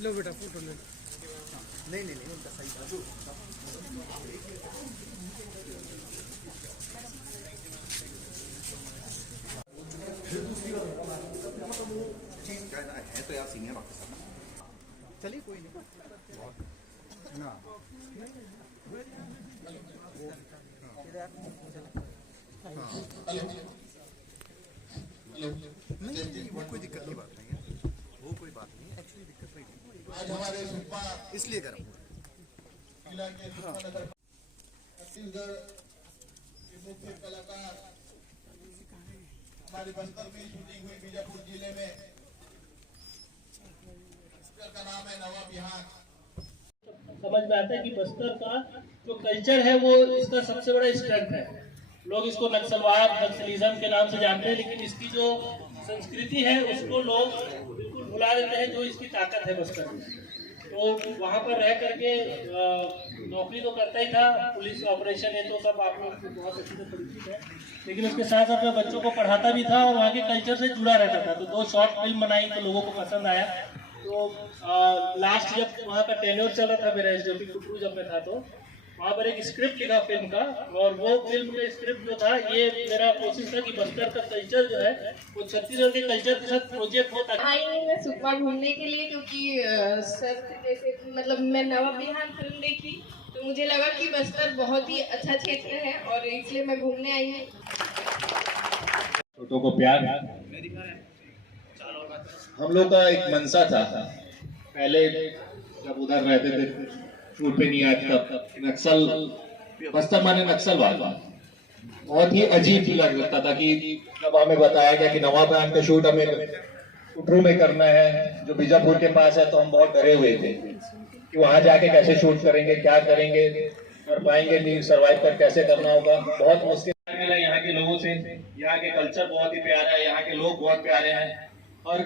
लो बेटा फोटो ले लो। नहीं नहीं नहीं उनका सही बाजू चीज कहना है तो यार सीनियर ऑफिसर चलिए कोई नहीं ना नहीं वो कोई दिक्कत की बात नहीं है, वो कोई बात नहीं है, एक्चुअली दिक्कत नहीं है। आज हमारे इसलिए गर्म जिला के छत्तीसगढ़ के मुख्य कलाकार हमारे बस्तर में शूटिंग हुई बीजापुर जिले में, का नाम है नवा बिहार। समझ में आता है कि बस्तर का जो कल्चर है वो इसका सबसे बड़ा स्ट्रेंथ है। लोग इसको नक्सलवाद नक्सलिज्म के नाम से जानते हैं, लेकिन इसकी जो संस्कृति है उसको लोग बिल्कुल भुला देते हैं, जो इसकी ताकत है बस्तर में। तो वहाँ पर रह करके नौकरी तो करता ही था, पुलिस ऑपरेशन है तो सब आप लोग को बहुत अच्छे से परिचित है, लेकिन उसके साथ साथ मैं बच्चों को पढ़ाता भी था और वहाँ के कल्चर से जुड़ा रहता था। तो 2 शॉर्ट फिल्म बनाई तो लोगों को पसंद आया। तो लास्ट जब वहाँ का टेन्योर चल रहा था मेरा एसडीओपी कुटरू जब मैं था, तो वहाँ पर एक स्क्रिप्ट लिखा फिल्म का, और वो फिल्म का स्क्रिप्ट जो था, ये मेरा कोशिश था कि बस्तर का कल्चर जो है वो छत्तीसगढ़ के कल्चर के साथ प्रोजेक्ट होता है। आई नहीं मैं सुकमा घूमने के लिए, क्योंकि सर जैसे मतलब मैं नवा बिहार फिल्म देखी तो मुझे लगा कि बस्तर बहुत ही अच्छा क्षेत्र है और इसलिए मैं घूमने आई हूँ। छोटों को प्यार। हम लोग का एक मनसा था पहले जब उधर रहते थे, शूट पे नहीं आया तब नक्सल बस्तर माने नक्सलवाद बहुत ही अजीब फील लगता था कि जब हमें बताया गया कि नवा बिहार का शूट हमें कुटरू में करना है जो बीजापुर के पास है, तो हम बहुत डरे हुए थे कि वहां जाके कैसे शूट करेंगे, क्या करेंगे, कर पाएंगे नहीं, सर्वाइव कर कैसे करना होगा। बहुत मुश्किल मिला यहाँ के लोगों से। यहाँ के कल्चर बहुत ही प्यारा है, यहाँ के लोग बहुत प्यारे हैं और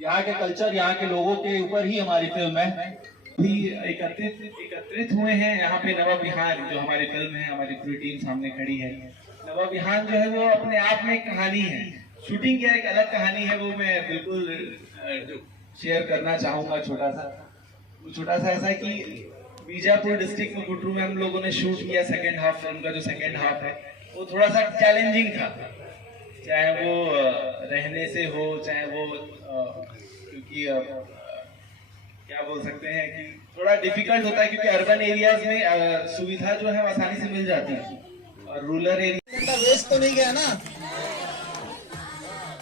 यहाँ के कल्चर यहाँ के लोगों के ऊपर ही हमारी फिल्म है। भी एकत्रित हुए हैं यहाँ पे। नवा बिहार जो हमारी फिल्म है, हमारी पूरी टीम सामने खड़ी है। नवा बिहार जो है वो अपने आप में एक कहानी है, शूटिंग की एक अलग कहानी है, वो मैं बिल्कुल शेयर करना चाहूंगा। छोटा सा ऐसा है कि बीजापुर डिस्ट्रिक्ट में कुटरू में हम लोगों ने शूट किया सेकेंड हाफ। फिल्म का जो सेकेंड हाफ है वो थोड़ा सा चैलेंजिंग था, चाहे वो रहने से हो, चाहे वो क्योंकि क्या बोल सकते हैं कि थोड़ा डिफिकल्ट होता है, क्योंकि अर्बन एरियाज में सुविधा जो है आसानी से मिल जाती है और रूरल एरिया वेस्ट तो नहीं गया ना।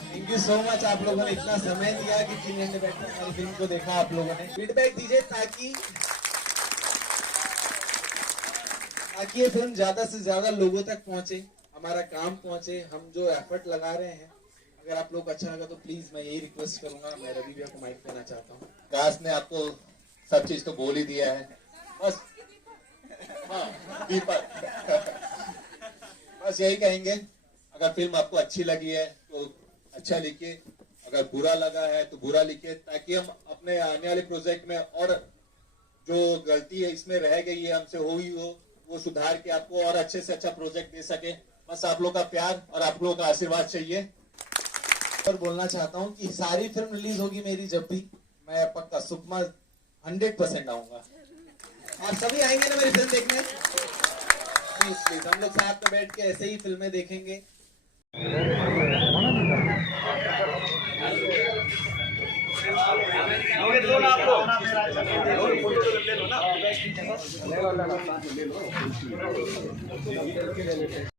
थैंक यू सो मच, आप लोगों ने इतना समय दिया कि 3 घंटे बैठकर हमारी फिल्म को देखा। आप लोगों ने फीडबैक दीजिए ताकि ये फिल्म ज्यादा से ज्यादा लोगों तक पहुंचे, हमारा काम पहुंचे, हम जो एफर्ट लगा रहे हैं। अगर आप लोग को अच्छा लगा तो प्लीज मैं यही रिक्वेस्ट करूंगा, मैं रवि भैया को माइक देना चाहता हूँ। दास ने आपको सब चीज तो बोल ही दिया है, बस हाँ दीपक बस यही कहेंगे, अगर फिल्म आपको अच्छी लगी है तो अच्छा लिखिए, अगर बुरा लगा है तो बुरा लिखिए, ताकि हम अपने आने वाले प्रोजेक्ट में और जो गलती है इसमें रह गई है हमसे हुई हो वो सुधार के आपको और अच्छे से अच्छा प्रोजेक्ट दे सके। बस आप लोग का प्यार और आप लोगों का आशीर्वाद चाहिए। और बोलना चाहता हूँ कि सारी फिल्म रिलीज होगी मेरी, जब भी मैं पक्का सुकमा 100% आऊंगा। आप सभी आएंगे ना मेरी फिल्म देखने? प्लीज हम लोग साथ में बैठ के ऐसे ही फिल्में देखेंगे। ले लो ना।